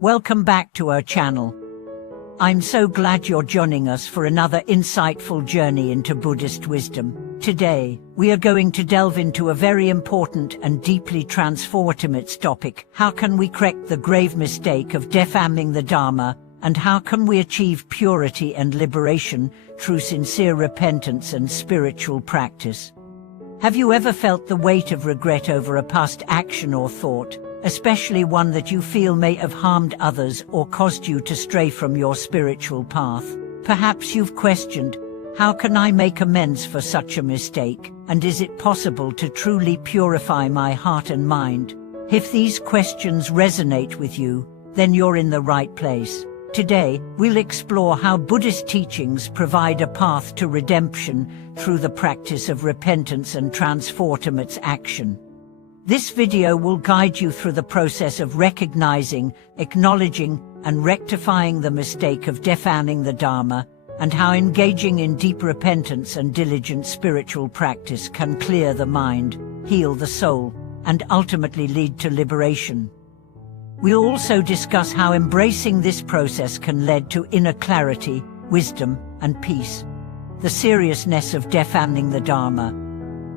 Welcome back to our channel. I'm so glad you're joining us for another insightful journey into Buddhist wisdom. Today, we are going to delve into a very important and deeply transformative topic. How can we correct the grave mistake of defaming the Dharma, and how can we achieve purity and liberation through sincere repentance and spiritual practice? Have you ever felt the weight of regret over a past action or thought, especially one that you feel may have harmed others or caused you to stray from your spiritual path? Perhaps you've questioned, how can I make amends for such a mistake, and is it possible to truly purify my heart and mind? If these questions resonate with you, then you're in the right place. Today, we'll explore how Buddhist teachings provide a path to redemption through the practice of repentance and transformative action. This video will guide you through the process of recognizing, acknowledging, and rectifying the mistake of defaming the Dharma, and how engaging in deep repentance and diligent spiritual practice can clear the mind, heal the soul, and ultimately lead to liberation. We'll also discuss how embracing this process can lead to inner clarity, wisdom, and peace. The seriousness of defaming the Dharma.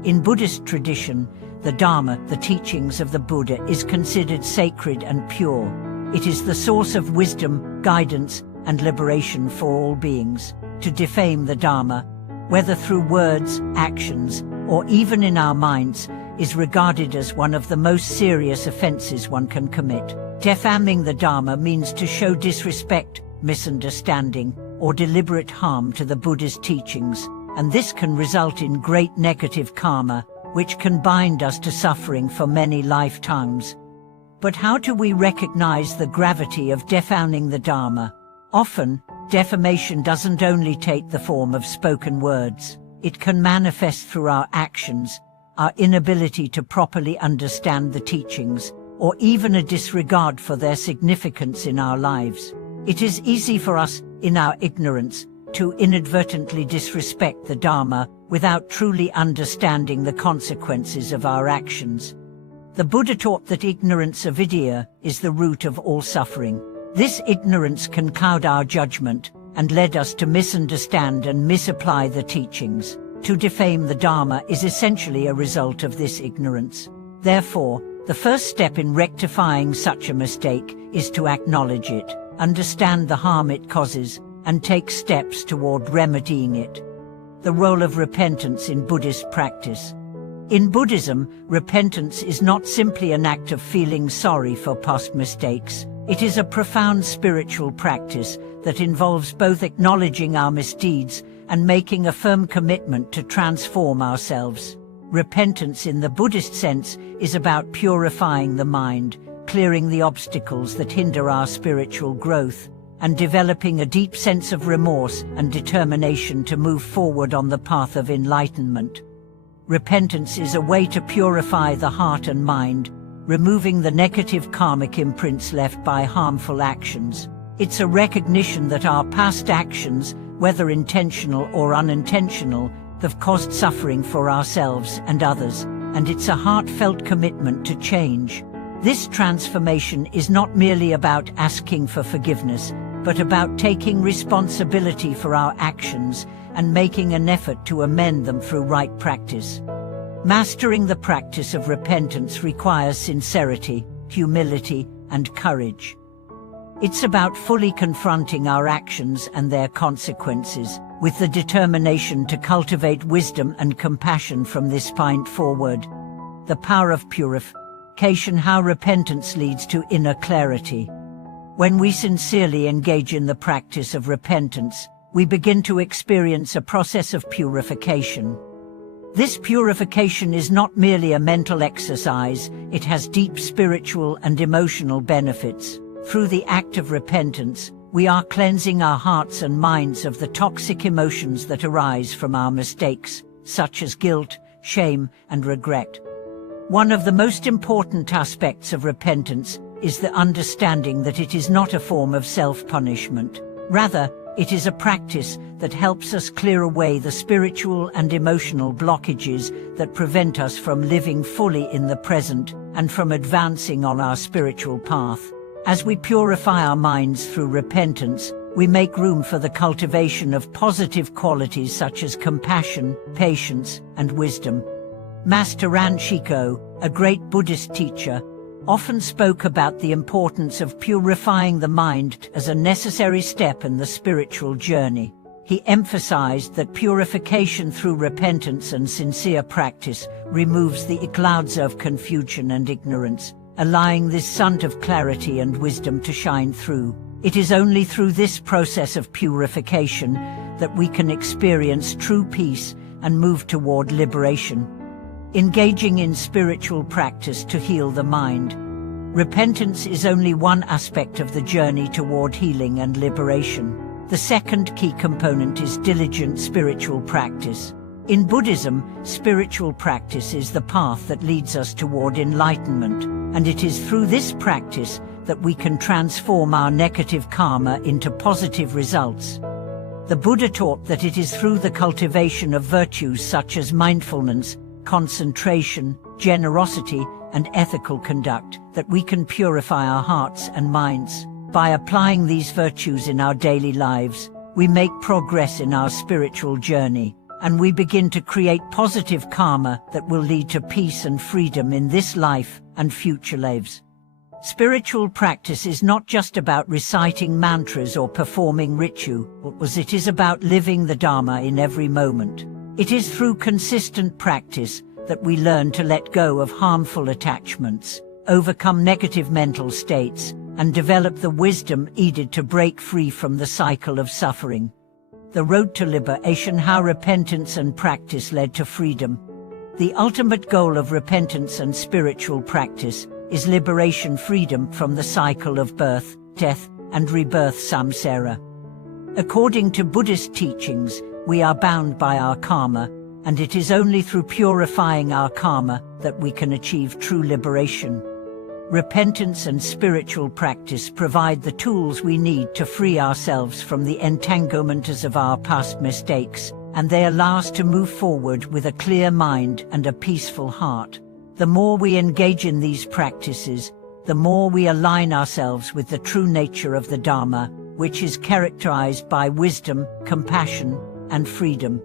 In Buddhist tradition, the Dharma, the teachings of the Buddha, is considered sacred and pure. It is the source of wisdom, guidance, and liberation for all beings. To defame the Dharma, whether through words, actions, or even in our minds, is regarded as one of the most serious offenses one can commit. Defaming the Dharma means to show disrespect, misunderstanding, or deliberate harm to the Buddha's teachings, and this can result in great negative karma, which can bind us to suffering for many lifetimes. But how do we recognize the gravity of defaming the Dharma? Often, defamation doesn't only take the form of spoken words. It can manifest through our actions, our inability to properly understand the teachings, or even a disregard for their significance in our lives. It is easy for us, in our ignorance, to inadvertently disrespect the Dharma without truly understanding the consequences of our actions. The Buddha taught that ignorance avidya is the root of all suffering. This ignorance can cloud our judgment and lead us to misunderstand and misapply the teachings. To defame the Dharma is essentially a result of this ignorance. Therefore, the first step in rectifying such a mistake is to acknowledge it, understand the harm it causes, and take steps toward remedying it. The role of repentance in Buddhist practice. In Buddhism, repentance is not simply an act of feeling sorry for past mistakes. It is a profound spiritual practice that involves both acknowledging our misdeeds and making a firm commitment to transform ourselves. Repentance in the Buddhist sense is about purifying the mind, clearing the obstacles that hinder our spiritual growth, and developing a deep sense of remorse and determination to move forward on the path of enlightenment. Repentance is a way to purify the heart and mind, removing the negative karmic imprints left by harmful actions. It's a recognition that our past actions, whether intentional or unintentional, have caused suffering for ourselves and others, and it's a heartfelt commitment to change. This transformation is not merely about asking for forgiveness, but about taking responsibility for our actions and making an effort to amend them through right practice. Mastering the practice of repentance requires sincerity, humility, and courage. It's about fully confronting our actions and their consequences, with the determination to cultivate wisdom and compassion from this point forward. The power of purification. How repentance leads to inner clarity. When we sincerely engage in the practice of repentance, we begin to experience a process of purification. This purification is not merely a mental exercise, it has deep spiritual and emotional benefits. Through the act of repentance, we are cleansing our hearts and minds of the toxic emotions that arise from our mistakes, such as guilt, shame, and regret. One of the most important aspects of repentance is the understanding that it is not a form of self-punishment. Rather, it is a practice that helps us clear away the spiritual and emotional blockages that prevent us from living fully in the present and from advancing on our spiritual path. As we purify our minds through repentance, we make room for the cultivation of positive qualities such as compassion, patience, and wisdom. Master Ranshiko, a great Buddhist teacher, often spoke about the importance of purifying the mind as a necessary step in the spiritual journey. He emphasized that purification through repentance and sincere practice removes the clouds of confusion and ignorance, allowing this sun of clarity and wisdom to shine through. It is only through this process of purification that we can experience true peace and move toward liberation. Engaging in spiritual practice to heal the mind. Repentance is only one aspect of the journey toward healing and liberation. The second key component is diligent spiritual practice. In Buddhism, spiritual practice is the path that leads us toward enlightenment, and it is through this practice that we can transform our negative karma into positive results. The Buddha taught that it is through the cultivation of virtues such as mindfulness, concentration, generosity, and ethical conduct that we can purify our hearts and minds. By applying these virtues in our daily lives, we make progress in our spiritual journey, and we begin to create positive karma that will lead to peace and freedom in this life and future lives. Spiritual practice is not just about reciting mantras or performing rituals, it is about living the Dharma in every moment. It is through consistent practice that we learn to let go of harmful attachments, overcome negative mental states, and develop the wisdom needed to break free from the cycle of suffering. The road to liberation: how repentance and practice led to freedom. The ultimate goal of repentance and spiritual practice is liberation, freedom from the cycle of birth, death, and rebirth samsara. According to Buddhist teachings, we are bound by our karma, and it is only through purifying our karma that we can achieve true liberation. Repentance and spiritual practice provide the tools we need to free ourselves from the entanglements of our past mistakes, and they allow us to move forward with a clear mind and a peaceful heart. The more we engage in these practices, the more we align ourselves with the true nature of the Dharma, which is characterized by wisdom, compassion, and freedom.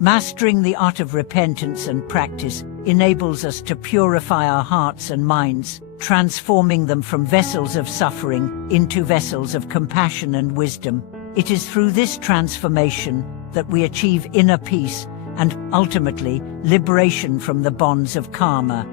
Mastering the art of repentance and practice enables us to purify our hearts and minds, transforming them from vessels of suffering into vessels of compassion and wisdom. It is through this transformation that we achieve inner peace and, ultimately, liberation from the bonds of karma,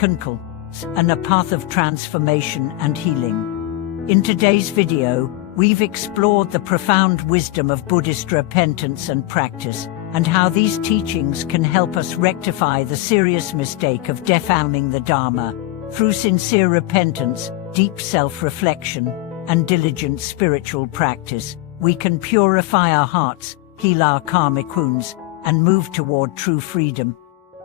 and a path of transformation and healing. In today's video, we've explored the profound wisdom of Buddhist repentance and practice, and how these teachings can help us rectify the serious mistake of defaming the Dharma. Through sincere repentance, deep self-reflection, and diligent spiritual practice, we can purify our hearts, heal our karmic wounds, and move toward true freedom.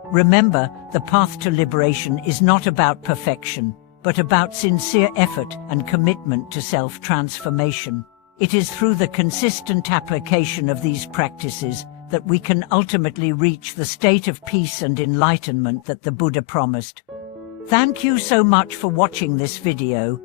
Remember, the path to liberation is not about perfection, but about sincere effort and commitment to self-transformation. It is through the consistent application of these practices that we can ultimately reach the state of peace and enlightenment that the Buddha promised. Thank you so much for watching this video.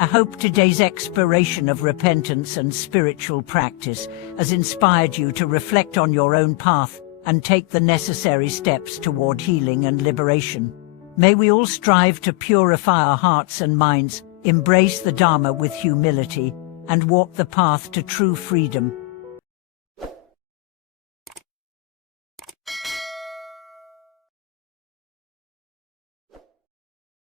I hope today's exploration of repentance and spiritual practice has inspired you to reflect on your own path and take the necessary steps toward healing and liberation. May we all strive to purify our hearts and minds, embrace the Dharma with humility, and walk the path to true freedom.